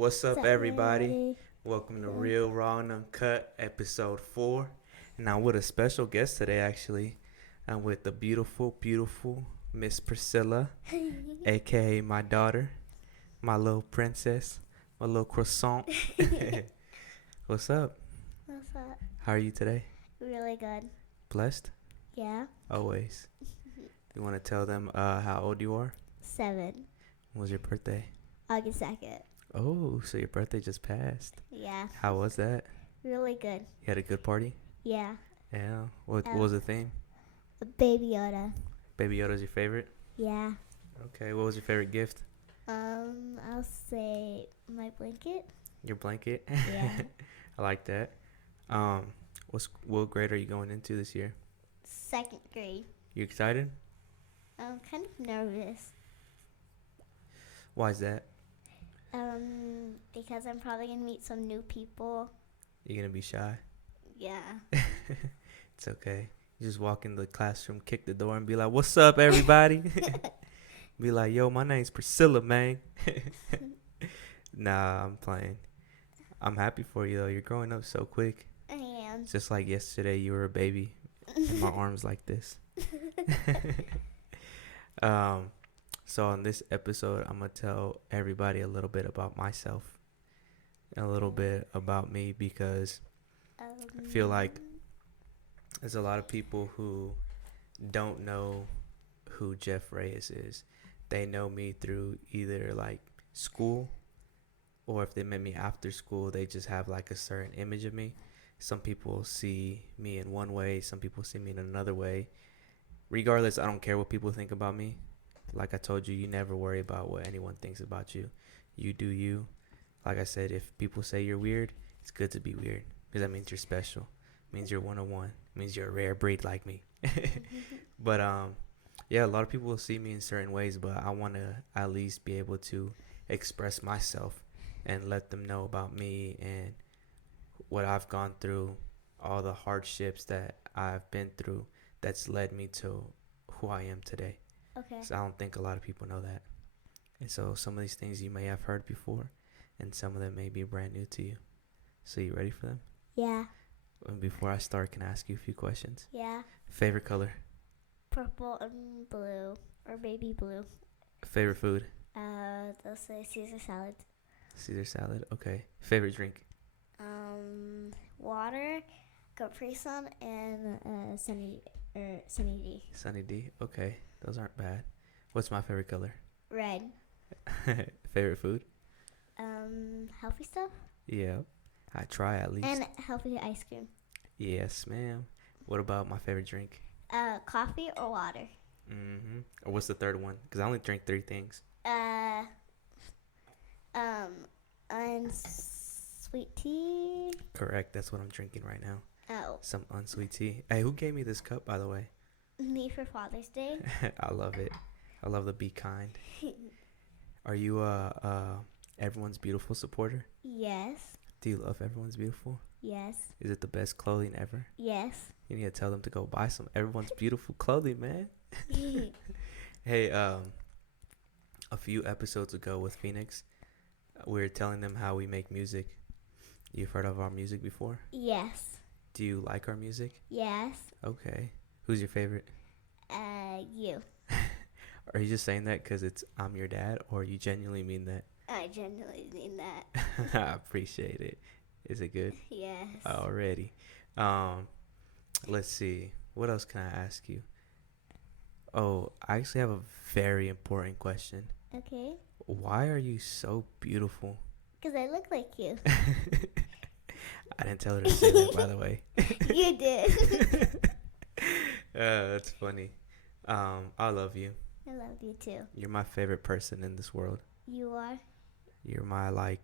What's What's up, up, everybody? everybody? Welcome to Yeah. Real.Raw.Uncut, episode 4. And I'm with a special guest today, actually. I'm with the beautiful, beautiful Miss Priscilla, aka my daughter, my little princess, my little croissant. What's up? What's up? How are you today? Really good. Blessed? Yeah. Always. You want to tell them how old you are? 7. When was your birthday? August 2nd. Oh, so your birthday just passed. Yeah. How was that? Really good. You had a good party? Yeah. Yeah. What was the theme? Baby Yoda. Baby Yoda's your favorite? Yeah. Okay, what was your favorite gift? I'll say my blanket. Your blanket? Yeah. I like that. What grade are you going into this year? 2nd grade. You excited? I'm kind of nervous. Why is that? Because I'm probably gonna meet some new people. You're gonna be shy? Yeah. It's okay. You just walk in the classroom, kick the door, and be like, "What's up, everybody?" Be like, "Yo, my name's Priscilla, man." Nah, I'm playing. I'm happy for you though. You're growing up so quick. I am. It's just like yesterday, you were a baby, in my arms like this. So on this episode, I'm gonna tell everybody a little bit about myself, a little bit about me, because I feel like there's a lot of people who don't know who Jeff Reyes is. They know me through either like school, or if they met me after school, they just have like a certain image of me. Some people see me in one way, some people see me in another way. Regardless, I don't care what people think about me. Like I told you, you never worry about what anyone thinks about you. You do you. Like I said, if people say you're weird, it's good to be weird, because that means you're special. It means you're one on one. It means you're a rare breed like me. But yeah, a lot of people will see me in certain ways, but I want to at least be able to express myself and let them know about me and what I've gone through, all the hardships that I've been through that's led me to who I am today. Okay. So I don't think a lot of people know that. And so some of these things you may have heard before, and some of them may be brand new to you. So you ready for them? Yeah. And before I start, can I ask you a few questions? Yeah. Favorite color? Purple and blue, or baby blue. Favorite food? They'll say Caesar salad. Caesar salad. Okay. Favorite drink? Water, Capri Sun, and Sunny D. Sunny D. Okay. Those aren't bad. What's my favorite color? Red. Favorite food? Healthy stuff. Yeah. I try at least. And healthy ice cream. Yes, ma'am. What about my favorite drink? Coffee or water. Or what's the third one? Because I only drink 3 things. Unsweet tea. Correct. That's what I'm drinking right now. Oh, Some unsweet tea. Hey, who gave me this cup, by the way? me for Father's Day. I love it. I love the be kind. Are you Everyone's Beautiful supporter? Yes. Do you love Everyone's Beautiful? Yes. Is it the best clothing ever? Yes. You need to tell them to go buy some Everyone's Beautiful clothing, man. Hey, a few episodes ago with Phoenix, we were telling them how we make music. You've heard of our music before? Yes. Do you like our music? Yes. Okay. Who's your favorite? You. Are you just saying that because I'm your dad, or you genuinely mean that? I genuinely mean that. I appreciate it. Is it good? Yes. Already. Let's see. What else can I ask you? Oh, I actually have a very important question. Okay. Why are you so beautiful? Because I look like you. I didn't tell her to say that, by the way. You did. That's funny. I love you. I love you too. You're my favorite person in this world. You are? You're my,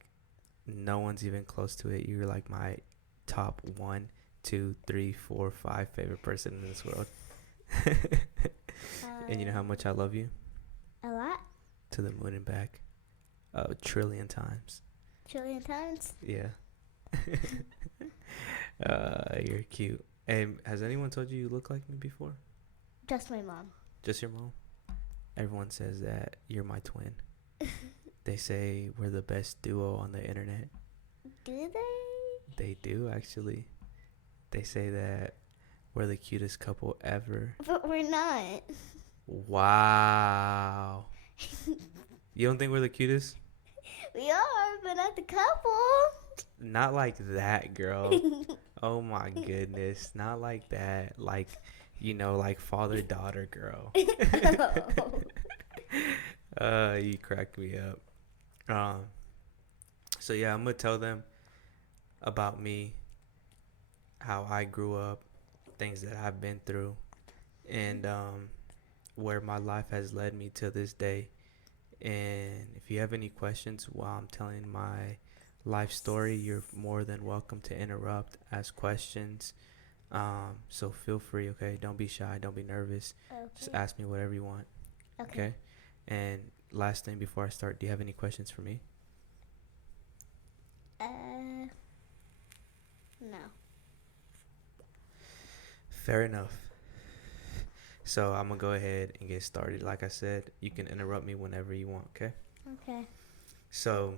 no one's even close to it. You're like my top 1, 2, 3, 4, 5 favorite person in this world. And you know how much I love you? A lot? To the moon and back. A trillion times. Trillion times? Yeah. You're cute. And has anyone told you look like me before? Just my mom. Just your mom? Everyone says that you're my twin. They say we're the best duo on the internet. Do they? They do, actually. They say that we're the cutest couple ever. But we're not. Wow. You don't think we're the cutest? We are, but not the couple. Not like that, girl. Oh my goodness. Not like that. Like, like father-daughter, girl. You cracked me up. Um, so yeah, I'm gonna tell them about me, how I grew up, things that I've been through, and where my life has led me to this day. And if you have any questions while I'm telling my life story, you're more than welcome to interrupt, ask questions. So feel free, okay? Don't be shy, don't be nervous. Just Okay. ask me whatever you want, okay? And last thing before I start, do you have any questions for me? No. Fair enough. So I'm gonna go ahead and get started. Like I said, you can interrupt me whenever you want, okay? Okay. So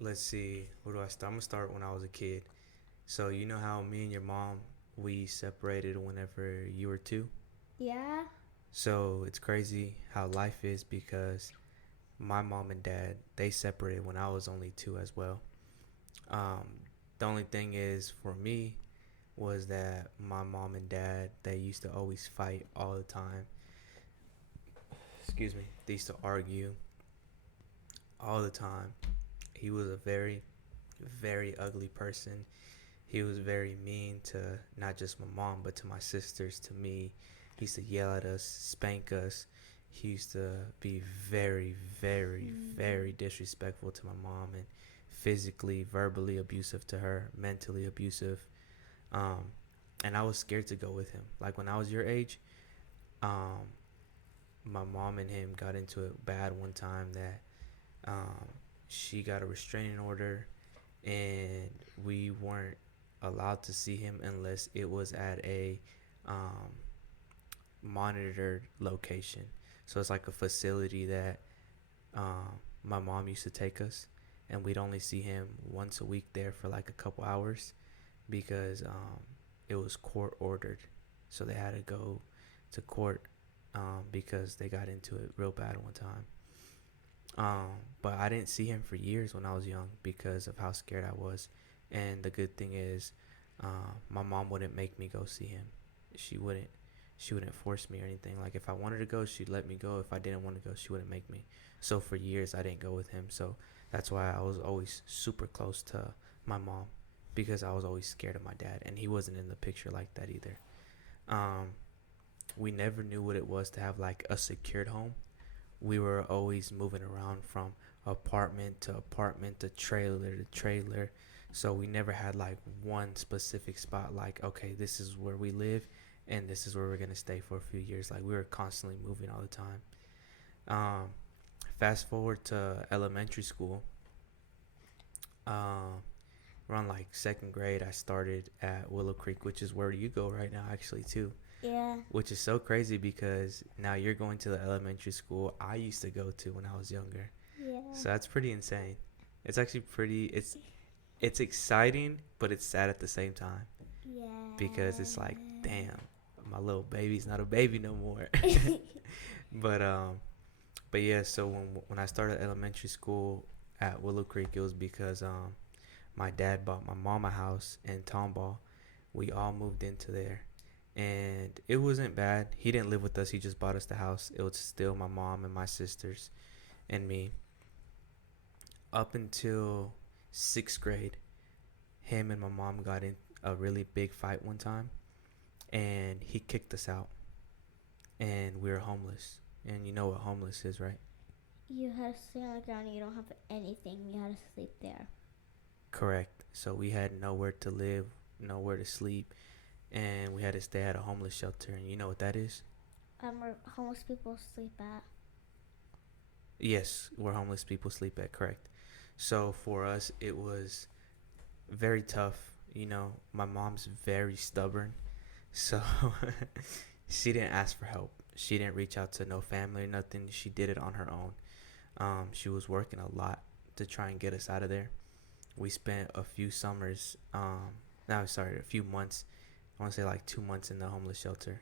let's see, where do I start? I'm gonna start when I was a kid. So you know how me and your mom, we separated whenever you were 2? Yeah. So it's crazy how life is, because my mom and dad, they separated when I was only 2 as well. Um, the only thing is for me was that my mom and dad, they used to always fight all the time. Excuse me. They used to argue all the time. He was a very, very ugly person. He was very mean to not just my mom, but to my sisters, to me. He used to yell at us, spank us. He used to be very, very, very disrespectful to my mom, and physically, verbally abusive to her, mentally abusive. Um, and I was scared to go with him. Like when I was your age, um, my mom and him got into it bad one time that um, she got a restraining order, and we weren't allowed to see him unless it was at a um, monitored location. So it's like a facility that my mom used to take us, and we'd only see him once a week there for like a couple hours, because it was court ordered. So they had to go to court because they got into it real bad one time. But I didn't see him for years when I was young because of how scared I was. And the good thing is, my mom wouldn't make me go see him. She wouldn't. She wouldn't force me or anything. Like if I wanted to go, she'd let me go. If I didn't want to go, she wouldn't make me. So for years, I didn't go with him. So that's why I was always super close to my mom, because I was always scared of my dad, and he wasn't in the picture like that either. Um, we never knew what it was to have like a secured home. We were always moving around from apartment to apartment to trailer to trailer. So we never had like one specific spot, like, okay, this is where we live and this is where we're going to stay for a few years. Like we were constantly moving all the time. Um, Fast forward to elementary school. Around like second grade, I started at Willow Creek, which is where you go right now, actually, too. Yeah. Which is so crazy because now you're going to the elementary school I used to go to when I was younger. Yeah. So that's pretty insane. It's actually pretty. It's exciting, but it's sad at the same time, Yeah. because it's like, damn, my little baby's not a baby no more. But but yeah. So when I started elementary school at Willow Creek, it was because my dad bought my mom a house in Tomball. We all moved into there, and it wasn't bad. He didn't live with us. He just bought us the house. It was still my mom and my sisters and me. Up until 6th grade, him and my mom got in a really big fight one time, and he kicked us out, and we were homeless. And you know what homeless is, right? You had to sleep on the ground and you don't have anything. You had to sleep there. Correct. So we had nowhere to live, nowhere to sleep, and we had to stay at a homeless shelter. And you know what that is? Where homeless people sleep at. Yes, where homeless people sleep at, correct. So for us, it was very tough. My mom's very stubborn. So she didn't ask for help. She didn't reach out to no family or nothing. She did it on her own. She was working a lot to try and get us out of there. We spent a few summers, no, sorry, a few months. I want to say like 2 months in the homeless shelter,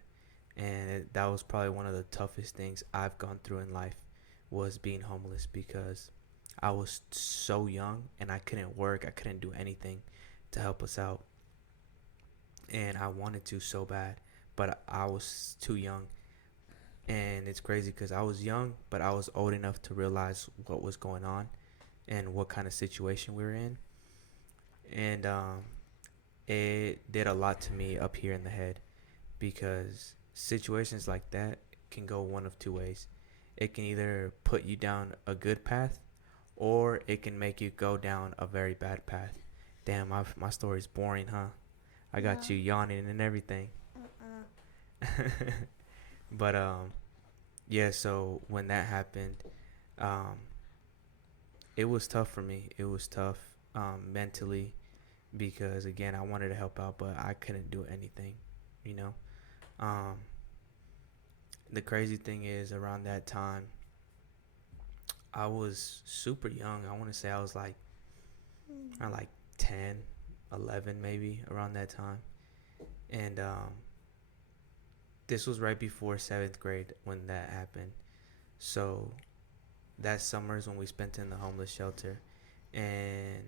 and that was probably one of the toughest things I've gone through in life, was being homeless, because I was so young and I couldn't work. I couldn't do anything to help us out, and I wanted to so bad, but I was too young. And it's crazy because I was young, but I was old enough to realize what was going on and what kind of situation we were in. And it did a lot to me up here in the head, because situations like that can go one of two ways. It can either put you down a good path, or it can make you go down a very bad path. Damn, my story's boring, huh? I got No. you yawning and everything. But yeah, so when that happened, um it was tough for me. It was tough mentally, because again, I wanted to help out, but I couldn't do anything, you know. Um the crazy thing is, around that time, I was super young. I want to say I was like around like 10, 11 maybe, around that time. And this was right before 7th grade when that happened. So that summer is when we spent in the homeless shelter. And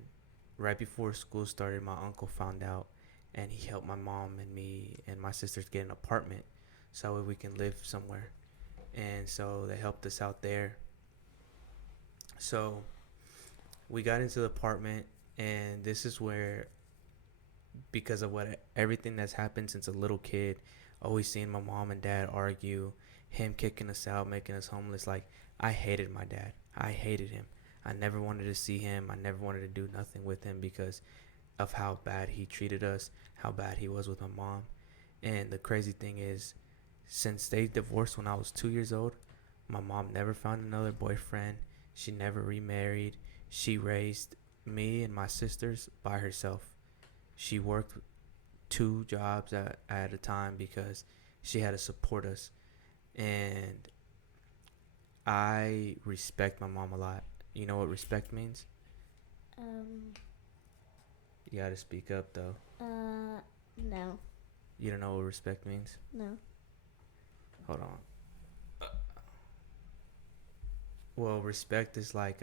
right before school started, my uncle found out, and he helped my mom and me and my sisters get an apartment so we can live somewhere. And so they helped us out there. So we got into the apartment, and this is where, because of what everything that's happened since a little kid, always seeing my mom and dad argue, him kicking us out, making us homeless. Like, I hated my dad. I hated him. I never wanted to see him. I never wanted to do nothing with him because of how bad he treated us, how bad he was with my mom. And the crazy thing is, since they divorced when I was 2 years old, my mom never found another boyfriend. She never remarried. She raised me and my sisters by herself. She worked 2 jobs at a time because she had to support us. And I respect my mom a lot. You know what respect means? Um. You gotta speak up though. No. You don't know what respect means? No. Hold on. Well, respect is like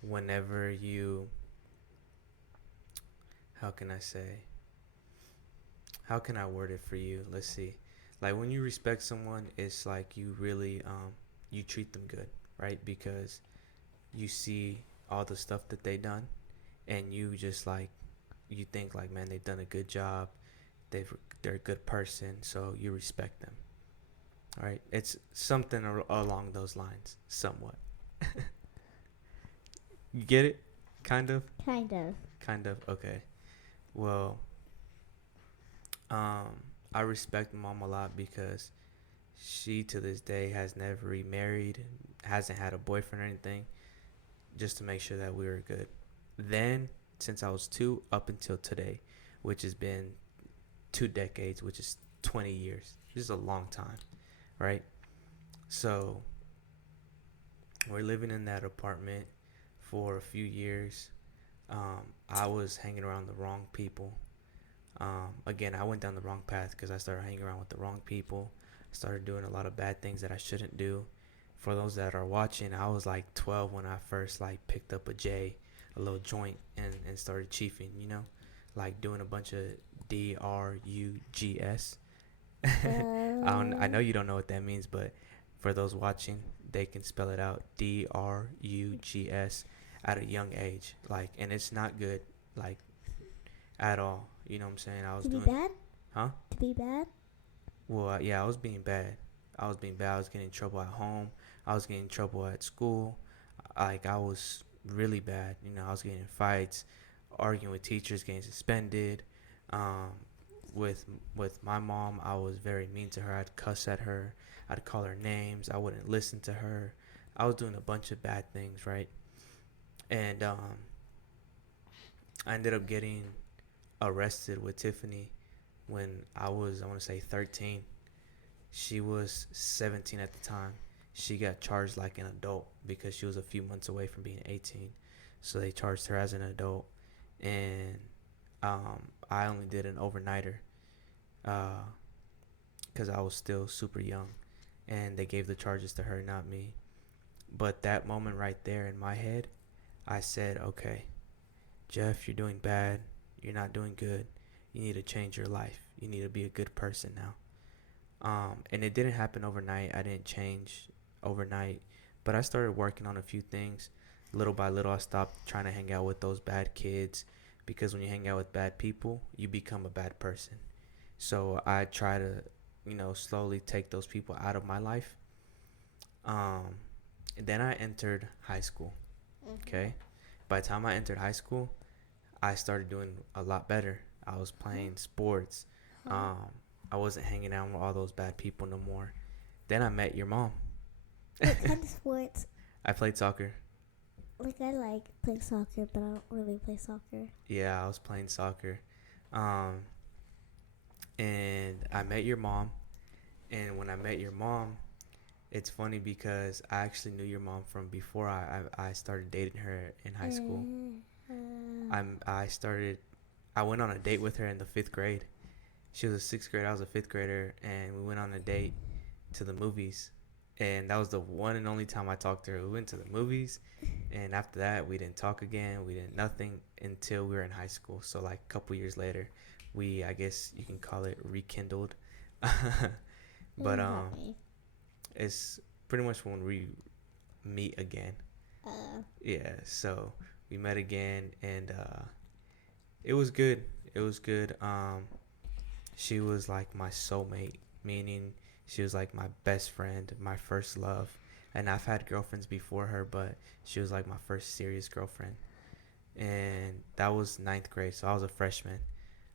whenever you, how can I say? How can I word it for you? Let's see. Like, when you respect someone, it's like you really you treat them good, right? Because you see all the stuff that they done, and you just like, you think like, man, they've done a good job. They're a good person, so you respect them. All right, it's something along those lines, somewhat. You get it? Kind of. Kind of. Kind of. Okay. Well, um, I respect mom a lot because she to this day has never remarried, hasn't had a boyfriend or anything, just to make sure that we were good. Then, since I was 2 up until today, which has been 2 decades, which is 20 years. This is a long time, right? So we're living in that apartment for a few years. I was hanging around the wrong people. Again, I went down the wrong path because I started hanging around with the wrong people. I started doing a lot of bad things that I shouldn't do. For those that are watching, I was like 12 when I first like picked up a J, a little joint, and started chiefing, like doing a bunch of drugs. I know you don't know what that means, but for those watching, they can spell it out, drugs, at a young age. Like, and it's not good, like, at all. You know what I'm saying? I was To be doing, bad? huh? To be bad? Well, yeah, I was being bad. I was being bad. I was getting in trouble at home. I was getting in trouble at school. Like, I was really bad. I was getting in fights, arguing with teachers, getting suspended. Um, with my mom, I was very mean to her. I'd cuss at her. I'd call her names. I wouldn't listen to her. I was doing a bunch of bad things, right? And I ended up getting arrested with Tiffany when I want to say 13. She was 17 at the time. she got charged like an adult because she was a few months away from being 18. So they charged her as an adult, and I only did an overnighter because I was still super young, and they gave the charges to her, not me. But that moment right there in my head, I said, okay, Jeff, you're doing bad. You're not doing good. You need to change your life. You need to be a good person now. And it didn't happen overnight. I didn't change overnight, but I started working on a few things. Little by little, I stopped trying to hang out with those bad kids because when you hang out with bad people, you become a bad person. So I try to, slowly take those people out of my life. Um, then I entered high school. Okay. By the time I entered high school, I started doing a lot better. I was playing sports. Um, I wasn't hanging out with all those bad people no more. Then I met your mom. What kind of sports? I played soccer. Like, I like playing soccer, but I don't really play soccer. Yeah, I was playing soccer. Um, and I met your mom. And when I met your mom, it's funny because I actually knew your mom from before I started dating her in high school. I went on a date with her in the 5th grade. She was a 6th grader, I was a 5th grader, and we went on a date to the movies. And that was the one and only time I talked to her. We went to the movies, and after that, we didn't talk again. We didn't nothing until we were in high school. So like a couple years later, I guess you can call it rekindled. But it's pretty much when we meet again. Yeah, so we met again, and it was good. It was good. She was like my soulmate, meaning she was like my best friend, my first love. And I've had girlfriends before her, but she was like my first serious girlfriend. And that was ninth grade, so I was a freshman.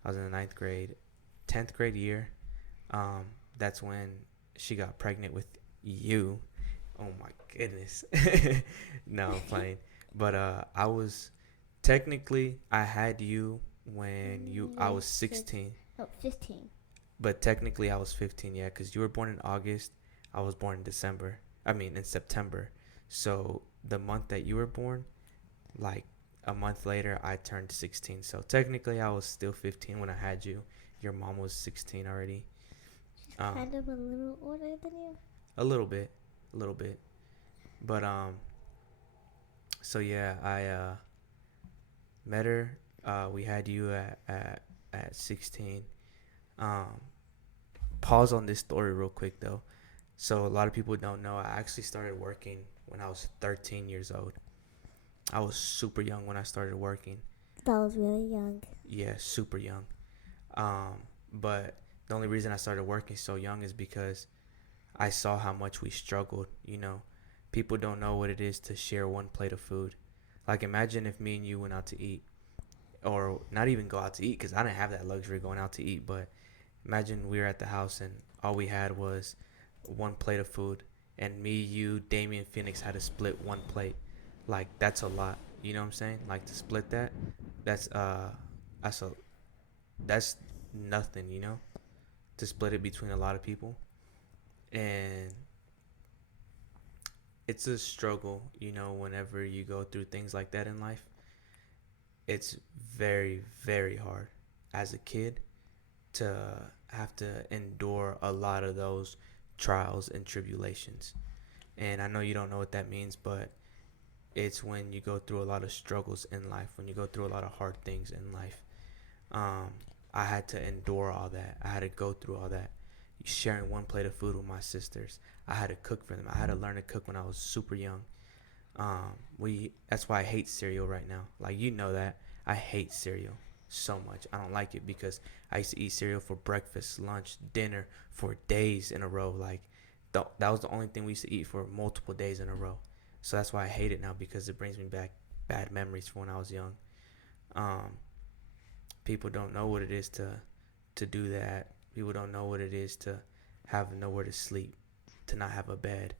I was in the ninth grade. 10th grade year, that's when she got pregnant with you. Oh my goodness. No, I'm playing. But I was technically I had you when I was 16. No, 15. But technically I was 15, yeah, because you were born in August. I was born in December. I mean, in September. So the month that you were born, like a month later, I turned 16. So technically I was still 15 when I had you. Your mom was 16 already. She's kind of a little older than you. A little bit. But so yeah, I met her. We had you at 16. Pause on this story real quick though. So a lot of people don't know I actually started working when I was 13 years old. I was super young when I started working. That was really young. Yeah, super young. But the only reason I started working so young is because I saw how much we struggled, People don't know what it is to share one plate of food. Like imagine if me and you went out to eat, or not even go out to eat because I didn't have that luxury going out to eat, but imagine we were at the house and all we had was one plate of food, and me, you, Damien, Phoenix had to split one plate. Like that's a lot, you know what I'm saying? Like to split that's that's a that's nothing, to split it between a lot of people. And it's a struggle, whenever you go through things like that in life. It's very, very hard as a kid to have to endure a lot of those trials and tribulations. And I know you don't know what that means, but it's when you go through a lot of struggles in life, when you go through a lot of hard things in life. I had to endure all that. I had to go through all that. Sharing one plate of food with my sisters. I had to cook for them. I had to learn to cook when I was super young. That's why I hate cereal right now. Like that. I hate cereal so much. I don't like it because I used to eat cereal for breakfast, lunch, dinner for days in a row. Like that was the only thing we used to eat for multiple days in a row. So that's why I hate it now, because it brings me back bad memories from when I was young. People don't know what it is to do that. People don't know what it is to have nowhere to sleep, to not have a bed,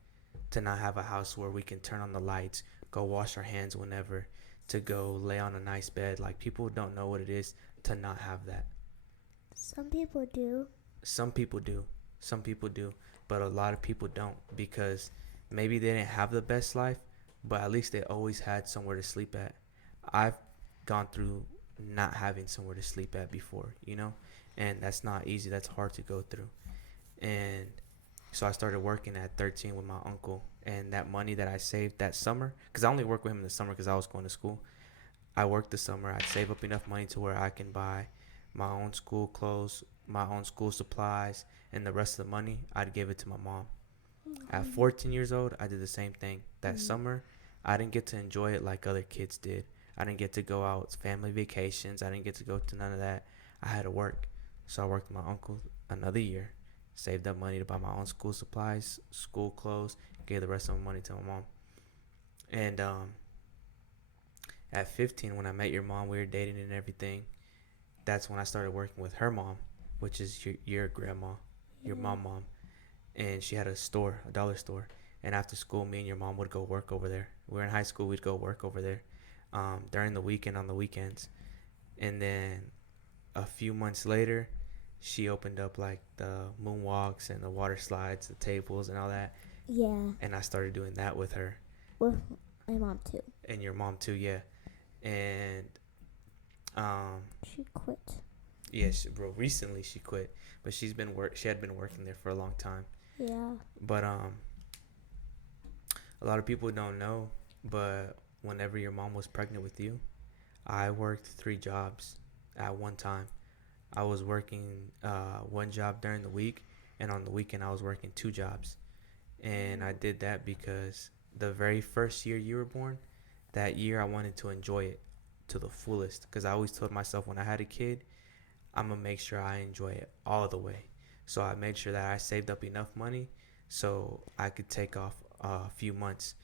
to not have a house where we can turn on the lights, go wash our hands whenever, to go lay on a nice bed. Like people don't know what it is to not have that. Some people do. Some people do, but a lot of people don't, because maybe they didn't have the best life, but at least they always had somewhere to sleep at. I've gone through not having somewhere to sleep at before, and that's not easy. That's hard to go through. And so I started working at 13 with my uncle, and that money that I saved that summer, because I only worked with him in the summer because I was going to school. I worked the summer. I'd save up enough money to where I can buy my own school clothes, my own school supplies, and the rest of the money I'd give it to my mom. At 14 years old, I did the same thing. That summer, I didn't get to enjoy it like other kids did. I didn't get to go out family vacations. I didn't get to go to none of that. I had to work. So I worked with my uncle another year, saved up money to buy my own school supplies, school clothes, gave the rest of my money to my mom. And at 15, when I met your mom, we were dating and everything. That's when I started working with her mom, which is your grandma, your mom. And she had a store, a dollar store. And after school, me and your mom would go work over there. We were in high school, we'd go work over there during the weekend, on the weekends. And then a few months later, she opened up like the moonwalks and the water slides, the tables and all that. Yeah. And I started doing that with her. With my mom too. And your mom too, yeah. And she quit. Yes, bro. Recently she quit, but she had been working there for a long time. Yeah. But a lot of people don't know, but whenever your mom was pregnant with you, I worked 3 jobs at one time. I was working one job during the week, and on the weekend I was working 2 jobs. And I did that because the very first year you were born, that year I wanted to enjoy it to the fullest, because I always told myself when I had a kid, I'm going to make sure I enjoy it all the way. So I made sure that I saved up enough money so I could take off a few months.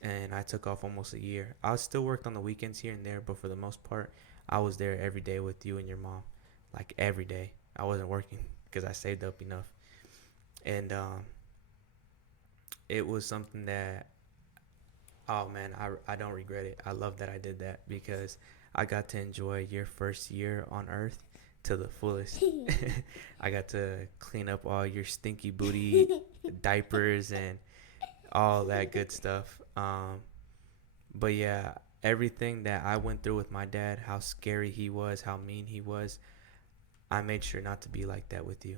And I took off almost a year. I still worked on the weekends here and there, but for the most part, I was there every day with you and your mom. Like every day. I wasn't working because I saved up enough. And it was something that, oh man, I don't regret it. I love that I did that because I got to enjoy your first year on Earth to the fullest. I got to clean up all your stinky booty diapers and all that good stuff. But yeah, everything that I went through with my dad, how scary he was, how mean he was, I made sure not to be like that with you.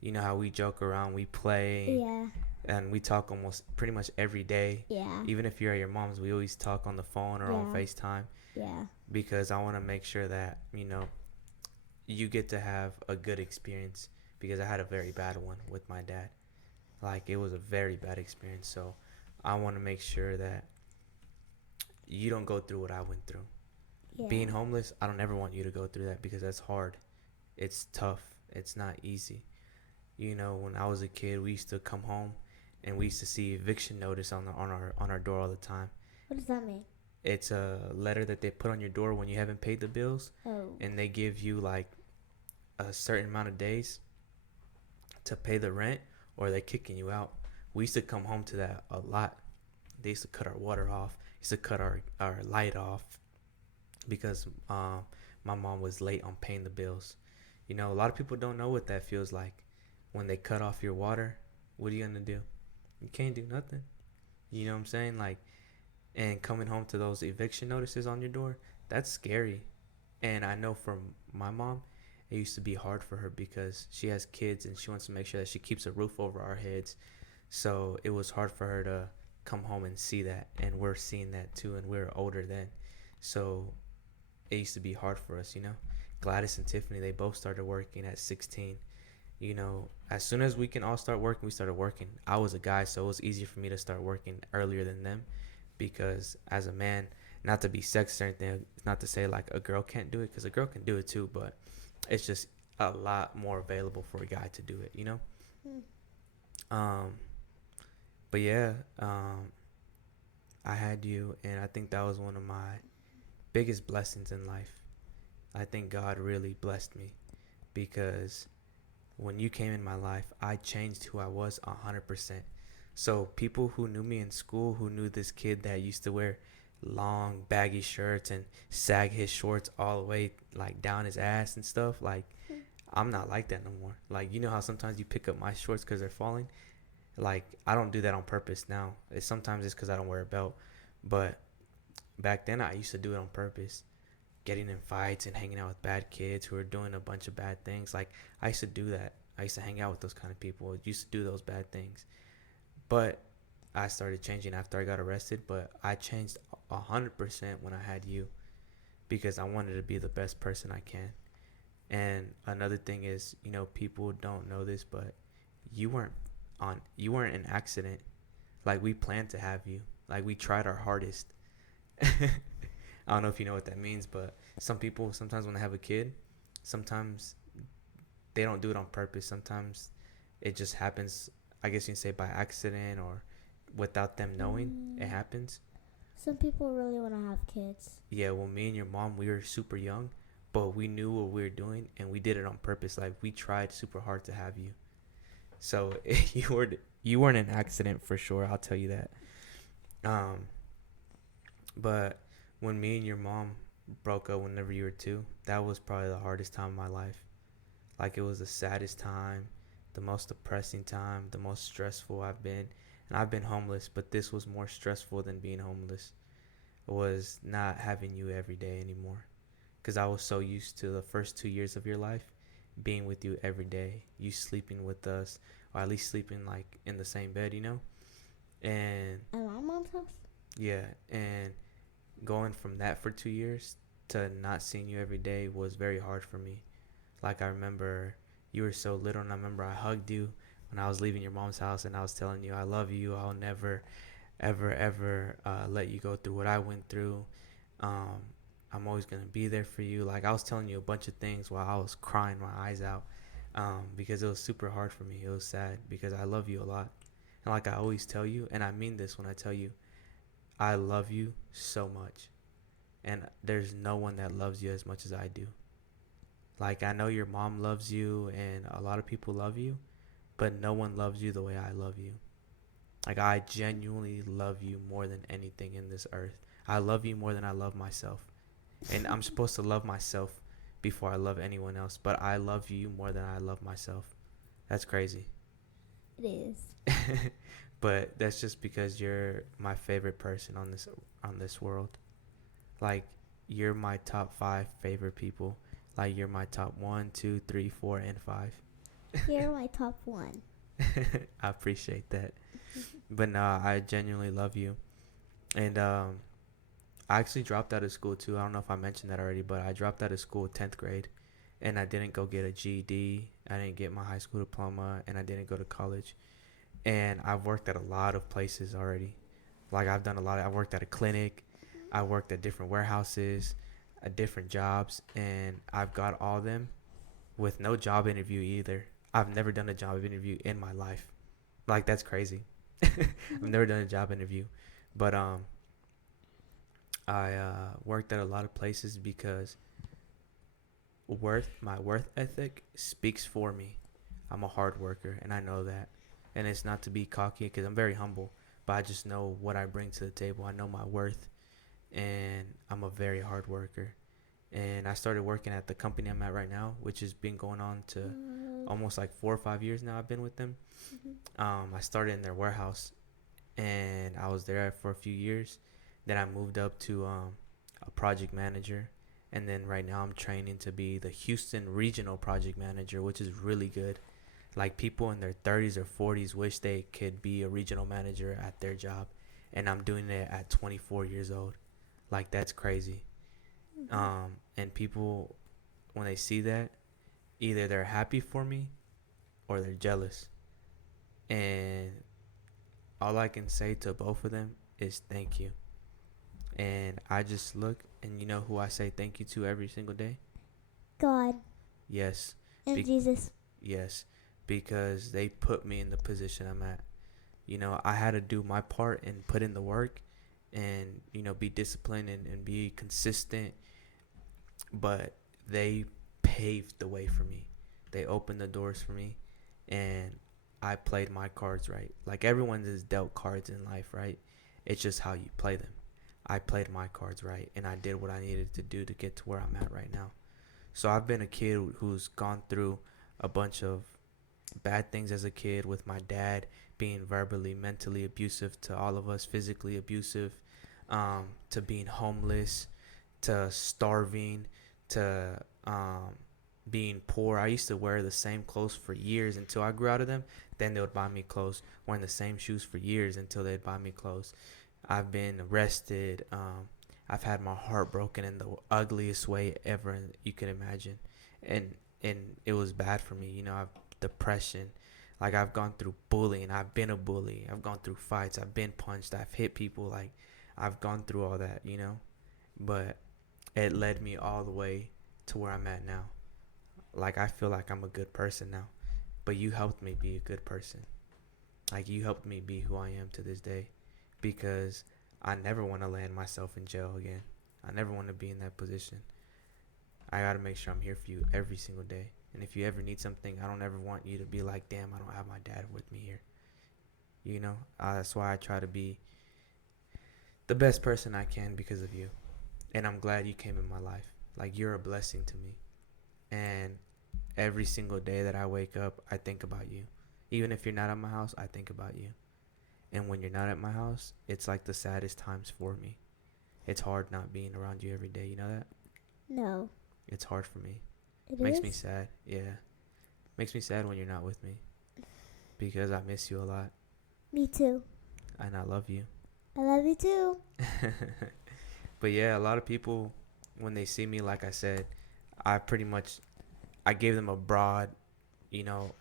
You know how we joke around, we play, Yeah. and we talk almost pretty much every day. Yeah. Even if you're at your mom's, we always talk on the phone or on FaceTime. Yeah. Because I want to make sure that, you get to have a good experience, because I had a very bad one with my dad. Like, it was a very bad experience. So I want to make sure that you don't go through what I went through. Yeah. Being homeless, I don't ever want you to go through that, because that's hard. It's tough. It's not easy. When I was a kid, we used to come home and we used to see eviction notice on our door all the time. What does that mean? It's a letter that they put on your door when you haven't paid the bills. Oh. And they give you like a certain amount of days to pay the rent, or they're kicking you out. We used to come home to that a lot. They used to cut our water off. Used to cut our light off because my mom was late on paying the bills. A lot of people don't know what that feels like. When they cut off your water, what are you going to do? You can't do nothing. You know what I'm saying? Like, and coming home to those eviction notices on your door, that's scary. And I know from my mom, it used to be hard for her because she has kids and she wants to make sure that she keeps a roof over our heads. So it was hard for her to come home and see that. And we're seeing that too, and we're older then. So it used to be hard for us, Gladys and Tiffany, they both started working at 16. As soon as we can all start working, we started working. I was a guy, so it was easier for me to start working earlier than them, because as a man, not to be sexist or anything, not to say like a girl can't do it, because a girl can do it too, but it's just a lot more available for a guy to do it, But yeah, I had you, and I think that was one of my biggest blessings in life. I think God really blessed me, because when you came in my life, I changed who I was 100%. So people who knew me in school, who knew this kid that used to wear long baggy shirts and sag his shorts all the way like down his ass and stuff, like, I'm not like that no more. Like, how sometimes you pick up my shorts because they're falling? Like, I don't do that on purpose now. Sometimes it's because I don't wear a belt. But back then, I used to do it on purpose. Getting in fights and hanging out with bad kids who are doing a bunch of bad things. Like, I used to do that. I used to hang out with those kind of people. I used to do those bad things. But I started changing after I got arrested. But I changed 100% when I had you, because I wanted to be the best person I can. And another thing is, people don't know this, but you weren't you weren't an accident. Like, we planned to have you. Like, we tried our hardest. I don't know if you know what that means, but some people sometimes when they have a kid, sometimes they don't do it on purpose. Sometimes it just happens, I guess you can say by accident or without them knowing. It happens. Some people really want to have kids. Yeah, well, me and your mom, we were super young, but we knew what we were doing and we did it on purpose. Like, we tried super hard to have you. So you weren't an accident for sure. I'll tell you that. Um, but when me and your mom broke up whenever you were 2, that was probably the hardest time of my life. Like, it was the saddest time, the most depressing time, the most stressful I've been. And I've been homeless, but this was more stressful than being homeless. It was not having you every day anymore. Because I was so used to the first 2 years of your life being with you every day, you sleeping with us, or at least sleeping like in the same bed, And At my mom's house? yeah, and going from that for 2 years to not seeing you every day was very hard for me. Like, I remember you were so little, and I remember I hugged you when I was leaving your mom's house, and I was telling you I love you. I'll never, ever, ever let you go through what I went through. Um, I'm always gonna be there for you. Like, I was telling you a bunch of things while I was crying my eyes out, because it was super hard for me. It was sad because I love you a lot, and like I always tell you, and I mean this when I tell you, I love you so much, and there's no one that loves you as much as I do. Like, I know your mom loves you, and a lot of people love you, but no one loves you the way I love you. Like, I genuinely love you more than anything in this earth. I love you more than I love myself. And I'm supposed to love myself before I love anyone else, but I love you more than I love myself. That's crazy. It is. But that's just because you're my favorite person on this world. Like, you're my top 5 favorite people. Like, you're my top 1, 2, 3, 4, and 5. You're my top 1. I appreciate that. But no, I genuinely love you. And I actually dropped out of school too. I don't know if I mentioned that already, but I dropped out of school 10th grade, and I didn't go get a GED. I didn't get my high school diploma, and I didn't go to college. And I've worked at a lot of places already. Like, I worked at a clinic. I worked at different warehouses, at different jobs, and I've got all of them with no job interview either. I've never done a job interview in my life. Like, that's crazy. I've never done a job interview. But I worked at a lot of places because my worth ethic speaks for me. I'm a hard worker, and I know that. And it's not to be cocky, because I'm very humble, but I just know what I bring to the table. I know my worth, and I'm a very hard worker. And I started working at the company I'm at right now, which has been going on to almost like 4 or 5 years now. I've been with them. I started in their warehouse, and I was there for a few years. Then I moved up to a project manager, and then right now I'm training to be the Houston regional project manager, which is really good. Like, people in their 30s or 40s wish they could be a regional manager at their job, and I'm doing it at 24 years old. Like, that's crazy. And people, when they see that, either they're happy for me or they're jealous. And all I can say to both of them is thank you. And I just look, and you know who I say thank you to every single day? God. Yes. And Jesus. Yes. Because they put me in the position I'm at. I had to do my part and put in the work and, be disciplined and be consistent. But they paved the way for me. They opened the doors for me, and I played my cards right. Like, everyone is dealt cards in life, right? It's just how you play them. I played my cards right, and I did what I needed to do to get to where I'm at right now. So I've been a kid who's gone through a bunch of bad things as a kid with my dad being verbally, mentally abusive to all of us, physically abusive, to being homeless, to starving, to being poor. I used to wear the same clothes for years until I grew out of them. Then they would buy me clothes. Wearing the same shoes for years until they'd buy me clothes. I've been arrested. I've had my heart broken in the ugliest way ever you can imagine, and it was bad for me. I've depression. Like, I've gone through bullying. I've been a bully. I've gone through fights. I've been punched. I've hit people. Like, I've gone through all that. But it led me all the way to where I'm at now. Like, I feel like I'm a good person now, but you helped me be a good person. Like, you helped me be who I am to this day, because I never want to land myself in jail again. I never want to be in that position. I got to make sure I'm here for you every single day. And if you ever need something, I don't ever want you to be like, damn, I don't have my dad with me here. That's why I try to be the best person I can because of you. And I'm glad you came in my life. Like, you're a blessing to me. And every single day that I wake up, I think about you. Even if you're not at my house, I think about you. And when you're not at my house, it's like the saddest times for me. It's hard not being around you every day. You know that? No. It's hard for me. It Makes is? me sad. Yeah. Makes me sad when you're not with me, because I miss you a lot. Me too. And I love you. I love you too. But yeah, a lot of people, when they see me, like I said, I gave them a broad,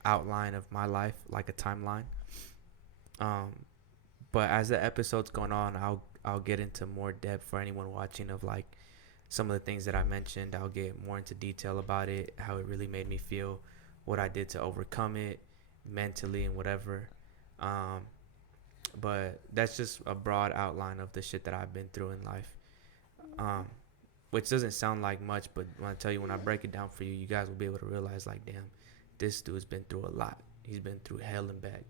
outline of my life, like a timeline. But as the episode's going on, I'll get into more depth for anyone watching of like some of the things that I mentioned. I'll get more into detail about it, how it really made me feel, what I did to overcome it mentally and whatever. But that's just a broad outline of the shit that I've been through in life. Which doesn't sound like much, but when I break it down for you, you guys will be able to realize, like, damn, this dude's been through a lot. He's been through hell and back.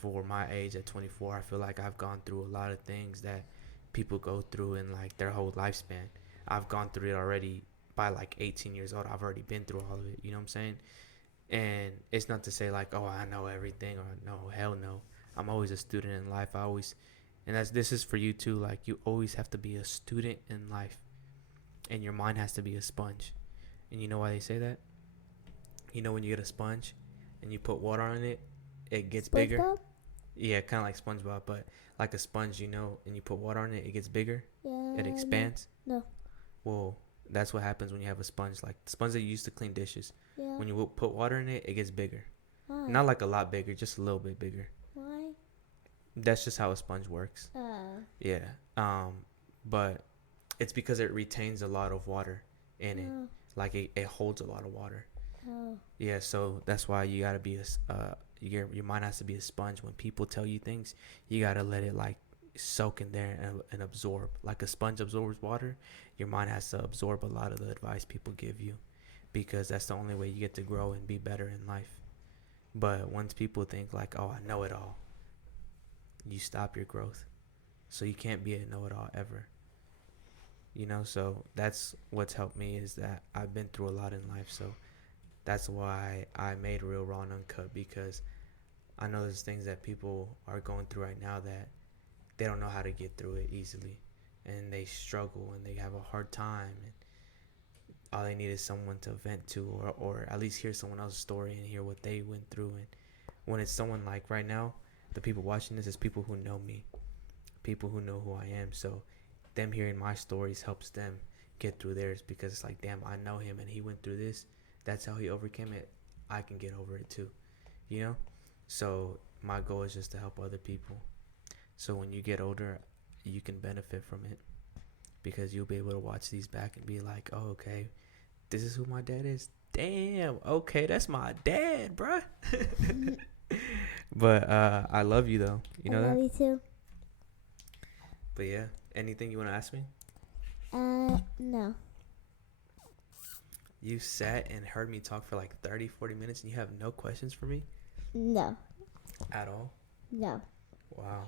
For my age at 24, I feel like I've gone through a lot of things that people go through in like their whole lifespan. I've gone through it already by like 18 years old. I've already been through all of it. You know what I'm saying? And it's not to say like, oh, I know everything, or no, hell no. I'm always a student in life. This is for you too. Like, you always have to be a student in life, and your mind has to be a sponge. And you know why they say that? When you get a sponge and you put water on it, it gets bigger. SpongeBob? Yeah, kind of like SpongeBob, but like a sponge, and you put water on it, it gets bigger. Yeah. It expands. No. Well, that's what happens when you have a sponge, like the sponge that you use to clean dishes. Yeah. When you put water in it, it gets bigger. Why? Not like a lot bigger, just a little bit bigger. Why? That's just how a sponge works. Yeah. But it's because it retains a lot of water in it. Like, it holds a lot of water. Oh. Yeah, so that's why you gotta be your mind has to be a sponge. When people tell you things, you gotta let it like soak in there and absorb. Like a sponge absorbs water, your mind has to absorb a lot of the advice people give you, because that's the only way you get to grow and be better in life. But once people think like, oh, I know it all, you stop your growth. So you can't be a know-it-all ever. So that's what's helped me, is that I've been through a lot in life. So that's why I made Real.Raw.Uncut, because I know there's things that people are going through right now that they don't know how to get through it easily, and they struggle and they have a hard time, and all they need is someone to vent to, or at least hear someone else's story and hear what they went through. And when it's someone like right now, the people watching this is people who know me, people who know who I am. So them hearing my stories helps them get through theirs, because it's like, damn, I know him and he went through this. That's how he overcame it. I can get over it too, So my goal is just to help other people. So when you get older, you can benefit from it, because you'll be able to watch these back and be like, oh, okay, this is who my dad is. Damn, okay, that's my dad, bruh. But I love you, though. You know that? I love you too. But yeah, anything you want to ask me? No. You sat and heard me talk for like 30, 40 minutes and you have no questions for me? No. At all? No. Wow.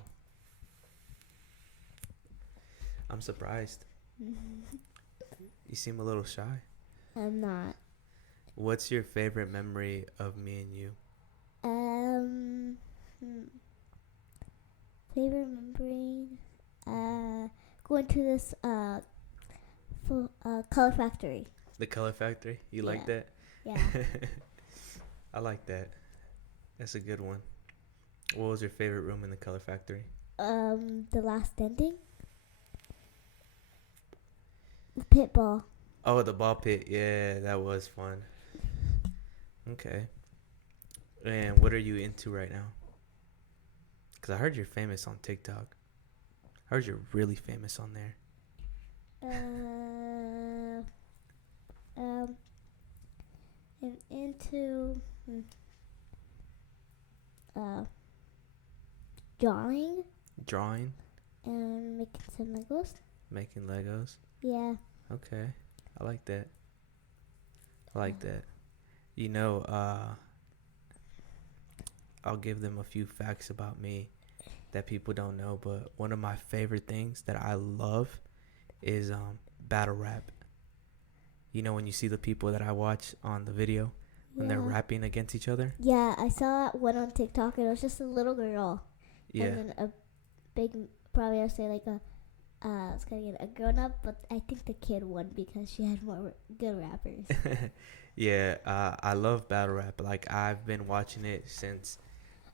I'm surprised. You seem a little shy. I'm not. What's your favorite memory of me and you? Hmm. Favorite memory. Going to this color factory. The Color Factory. You like Yeah. that? Yeah. I like that. That's a good one. What was your favorite room in the Color Factory? The last ending. The pit ball. Oh, the ball pit. Yeah, that was fun. Okay. And what are you into right now? Because I heard you're famous on TikTok. I heard you're really famous on there. I'm into uh drawing Drawing? and making some Legos. Making Legos? Yeah. Okay. I like that. I like that. You know, I'll give them a few facts about me that people don't know, but one of my favorite things that I love is battle rap. You know, when you see the people that I watch on the video when they're rapping against each other? Yeah, I saw one on TikTok and it was just a little girl. Yeah. And then a big, probably I'll say like it's kind of a grown up, but I think the kid won because she had more good rappers. Yeah, I love battle rap. Like, I've been watching it since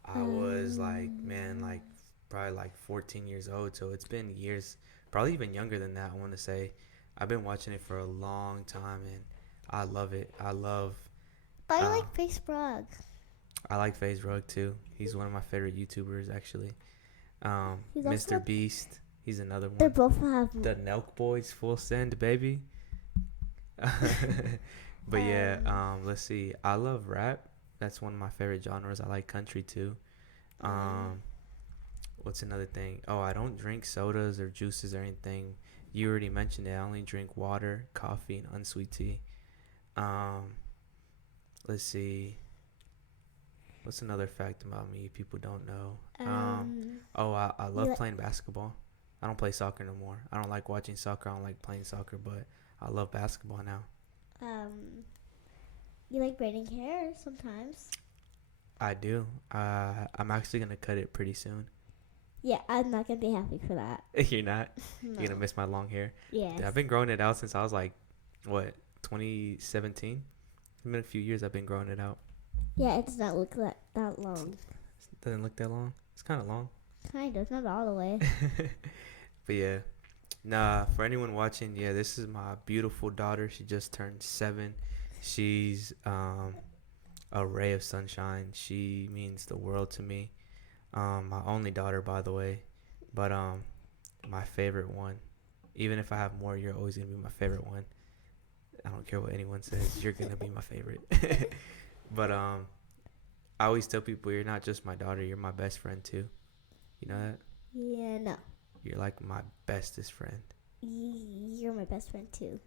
I was like probably like 14 years old. So it's been years, probably even younger than that, I want to say. I've been watching it for a long time and I love it. I love. I like Facebook. I like FaZe Rug too. He's one of my favorite YouTubers actually. Mr. Beast. He's another one. They both have the Nelk Boys full send, baby. But yeah, let's see. I love rap. That's one of my favorite genres. I like country too. What's another thing? Oh, I don't drink sodas or juices or anything. You already mentioned it. I only drink water, coffee, and unsweet tea. Let's see. What's another fact about me people don't know? I love playing basketball. I don't play soccer no more. I don't like watching soccer. I don't like playing soccer, but I love basketball now. You like braiding hair sometimes? I do. I'm actually going to cut it pretty soon. Yeah, I'm not going to be happy for that. You're not? No. You're going to miss my long hair? Yes. I've been growing it out since I was like, 2017? It's been a few years I've been growing it out. Yeah, it does not look that long. It doesn't look that long? It's kind of long. Kind of, not all the way. But yeah. Nah, for anyone watching, yeah, this is my beautiful daughter. She just turned 7. She's a ray of sunshine. She means the world to me. My only daughter, by the way. But my favorite one. Even if I have more, you're always going to be my favorite one. I don't care what anyone says. You're going to be my favorite. But I always tell people, you're not just my daughter. You're my best friend, too. You know that? Yeah, no. You're like my bestest friend. You're my best friend, too.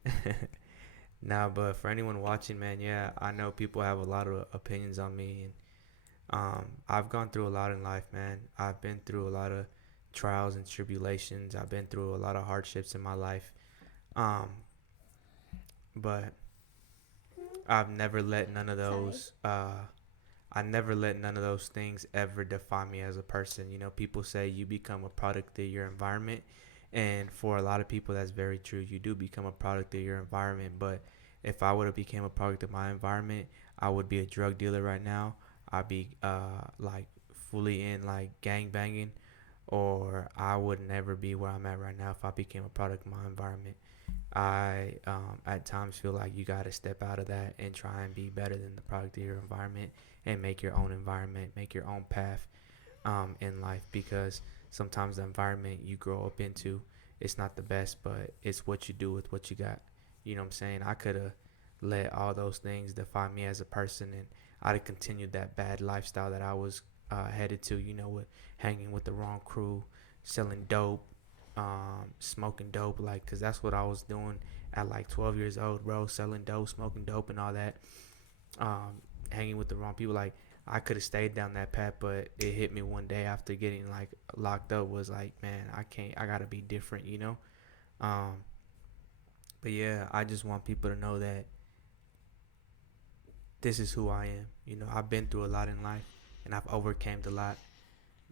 Nah, but for anyone watching, man, yeah, I know people have a lot of opinions on me. And I've gone through a lot in life, man. I've been through a lot of trials and tribulations. I've been through a lot of hardships in my life. But I've never let none of those I never let none of those things ever define me as a person. You know, people say you become a product of your environment, and for a lot of people that's very true. You do become a product of your environment. But if I would have became a product of my environment, I would be a drug dealer right now. I'd be like fully in like gang banging, or I would never be where I'm at right now if I became a product of my environment. I at times feel like you got to step out of that and try and be better than the product of your environment and make your own environment, make your own path in life, because sometimes the environment you grow up into, it's not the best, but it's what you do with what you got. You know what I'm saying? I could have let all those things define me as a person, and I'd have continued that bad lifestyle that I was headed to, you know, with hanging with the wrong crew, selling dope, smoking dope, like, because that's what I was doing at like 12 years old, bro, selling dope, smoking dope and all that, hanging with the wrong people. Like, I could have stayed down that path, but it hit me one day after getting like locked up, was like, man, I gotta be different, you know. But yeah, I just want people to know that this is who I am. You know, I've been through a lot in life, and I've overcame a lot.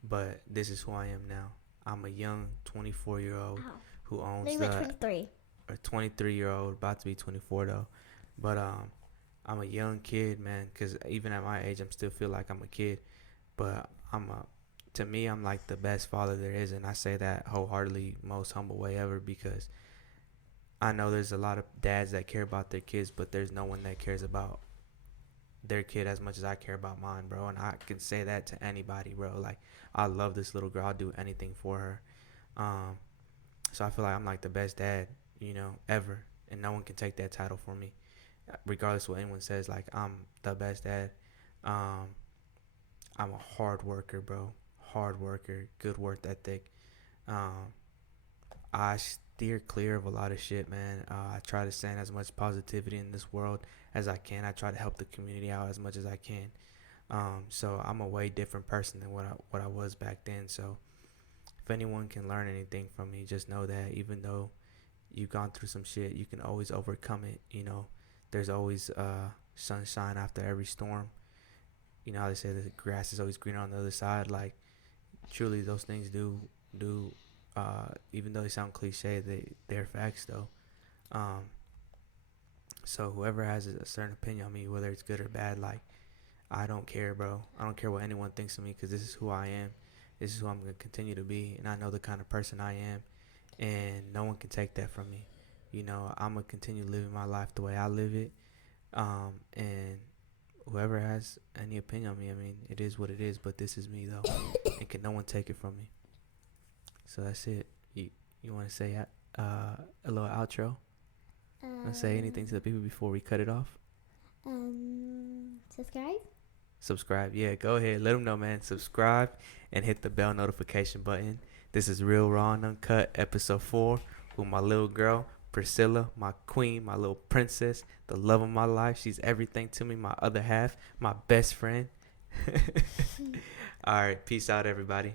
But this is who I am now. I'm a young 24-year-old who owns the 23. Or 23-year-old, about to be 24 though. But I'm a young kid, man. Cause even at my age, I'm still feel like I'm a kid. But to me, I'm like the best father there is, and I say that wholeheartedly, most humble way ever, because I know there's a lot of dads that care about their kids, but there's no one that cares about their kid as much as I care about mine, bro. And I can say that to anybody, bro. Like, I love this little girl. I'll do anything for her. So I feel like I'm like the best dad, ever. And no one can take that title from me. Regardless of what anyone says, like, I'm the best dad. I'm a hard worker, bro. Hard worker, good work ethic. I steer clear of a lot of shit, man. I try to send as much positivity in this world as I can. I try to help the community out as much as I can. So I'm a way different person than what I was back then. So if anyone can learn anything from me, just know that even though you've gone through some shit, you can always overcome it. There's always sunshine after every storm. You know how they say the grass is always greener on the other side. Like, truly, those things do even though they sound cliche, they're facts though. So whoever has a certain opinion on me, whether it's good or bad, like, I don't care, bro. I don't care what anyone thinks of me, because this is who I am. This is who I'm gonna continue to be, and I know the kind of person I am, and no one can take that from me. I'm gonna continue living my life the way I live it. And whoever has any opinion on me, I mean, it is what it is. But this is me though, and can no one take it from me. So that's it. You want to say a little outro? Want to say anything to the people before we cut it off? Subscribe. Yeah, go ahead. Let them know, man. Subscribe and hit the bell notification button. This is Real, Raw, and Uncut, episode 4, with my little girl, Priscilla, my queen, my little princess, the love of my life. She's everything to me, my other half, my best friend. All right. Peace out, everybody.